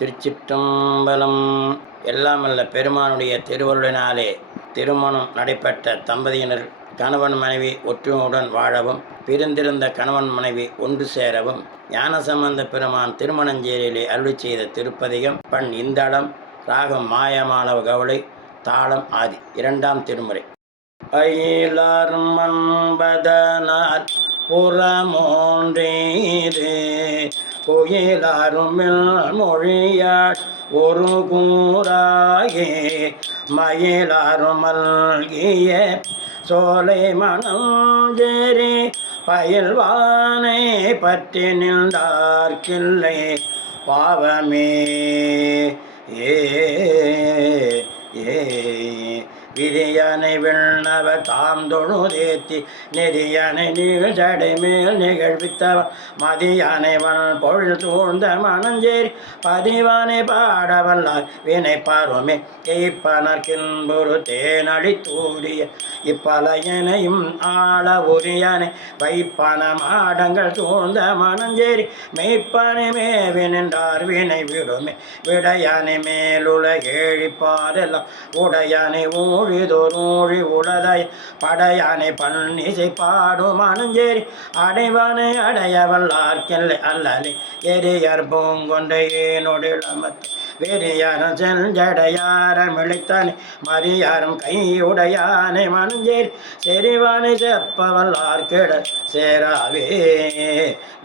திருச்சிற்றம்பலம். எல்லாமல்ல பெருமானுடைய திருவருளினாலே திருமணம் நடைபெற்ற தம்பதியினர் கணவன் மனைவி ஒற்றுமையுடன் வாழவும், பிரிந்திருந்த கணவன் மனைவி ஒன்று சேரவும் ஞானசம்பந்த பெருமான் திருமணஞ்சேரியிலே அருளி செய்த திருப்பதிகம். பண் இந்தளம், ராகம் மாயமாளவ கவலை, தாளம் ஆதி. இரண்டாம் திருமுறை. அயிலார் மன்பதனால் புறமோன்றீரே கோயிலாருமில் மொழியாள் ஒரு கூறாயே மயிலாரும் மல்கிய சோலை மணஞ்சேரி பயில்வானை பற்றி நின்றார்க்கில்லை பாவமே. ஏ விதியனை விண்ணவ தாம் தொழுதேத்தி நெறியனை நீழ்ச்சடை மேல் நிகழ்வித்தவ மதியானைவன் பொருள் சூழ்ந்த மணஞ்சேரி பதிவானை பாடவல்லார் வினை பாருமே கேய்ப்பனர்கின்பொரு தேனடி தூரிய இப்பலையனையும் ஆள உரியனை வைப்பன மாடங்கள் சூழ்ந்த மணஞ்சேரி மெய்ப்பனை மேவி நின்றார் வினை விடுமே. விடையானை மேலுல ஏழிப்பாரெல்லாம் உடையானை ஊழிதொருழி உளதாய் படையானை பன்னிசை பாடும் மணஞ்சேரி அடைவானை அடையவல்லார்க்கெல்லை அல்லலே எரியர் பூங்கொண்ட ஏனொடிளமத்து வெறியாரம் செஞ்சடையாரம் இழைத்தானே மரியாரம் கையுடையானை மணஞ்சேரி செறிவானை செப்பவல்லார் கிட சேராவே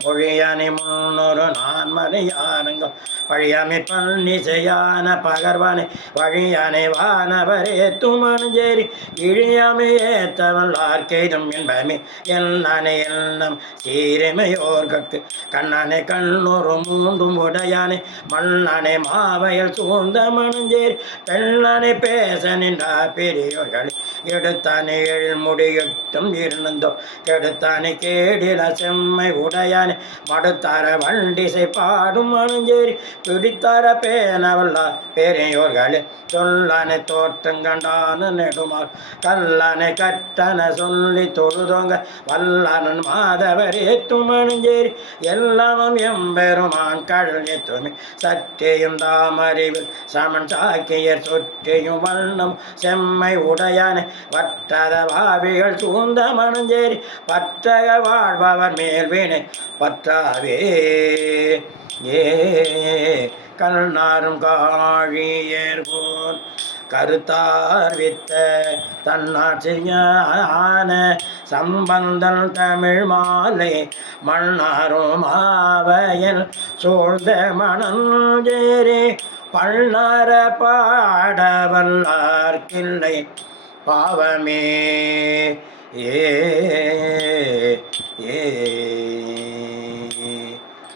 மொழியானை முன்னொரு நான் மறையானங்கம் பழியாமை பன்னிசையான பகர்வானை வழியானை வானவரே துமணஞ்சேரி இழியாமை ஏத்தவல்லார் கேதும் என்பமே என்னானை எண்ணம் சீரமையோர்கட்கு கண்ணானை கண்ணொரு மூன்றும் உடையானை மண்ணானை மாவையில் சூழ்ந்த மணஞ்சேரி பெண்ணானை பேச நின்றார் பெரியோர்கள் எடுத்தானே எழில் முடியட்டும் இருந்தோ கெடுத்தானே கேடில செம்மை உடையானே மடுத்தார வண்டிசை பாடும் மணஞ்சேரி பிடித்தார பேனவல்லார் பெரியோர்களே சொல்லானை தோற்றங்கண்டான நெடுமாள் கல்லானை கட்டன சொல்லி தொழுதோங்க வல்லானன் மாதவர் ஏற்றும் மணஞ்சேரி எல்லாமும் எம்பெருமான் கடல் ஏற்றுமே சற்றேயும் தாமறிவில் சமன் சாக்கியர் சொற்றையும் வண்ணம் செம்மை உடையானை வற்றாத வாவிகள் சூழ்ந்த மணஞ்சேரி பற்றக வாழ்பவர் மேல் வினை பற்றாவே. ஏ கல்நாரும் காழியர்கோன் கருத்தார் வித்த தன்னாட்சியான சம்பந்தன் தமிழ் மாலை மன்னாரும் ஆவையல் சூழ்ந்த மணஞ்சேரி பல்நார பாடவல்லார்க்கில்லை பாவமே. ஏ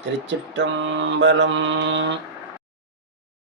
திருச்சிற்றம்பலம்.